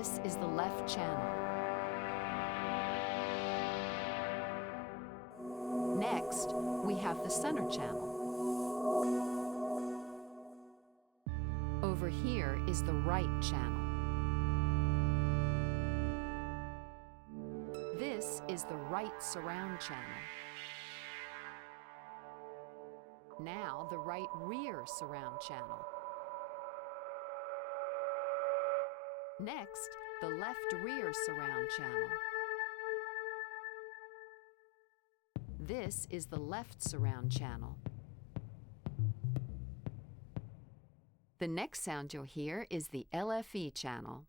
This is the left channel. Next, we have the center channel. Over here is the right channel. This is the right surround channel. Now the right rear surround channel. Next, the left rear surround channel. This is the left surround channel. The next sound you'll hear is the LFE channel.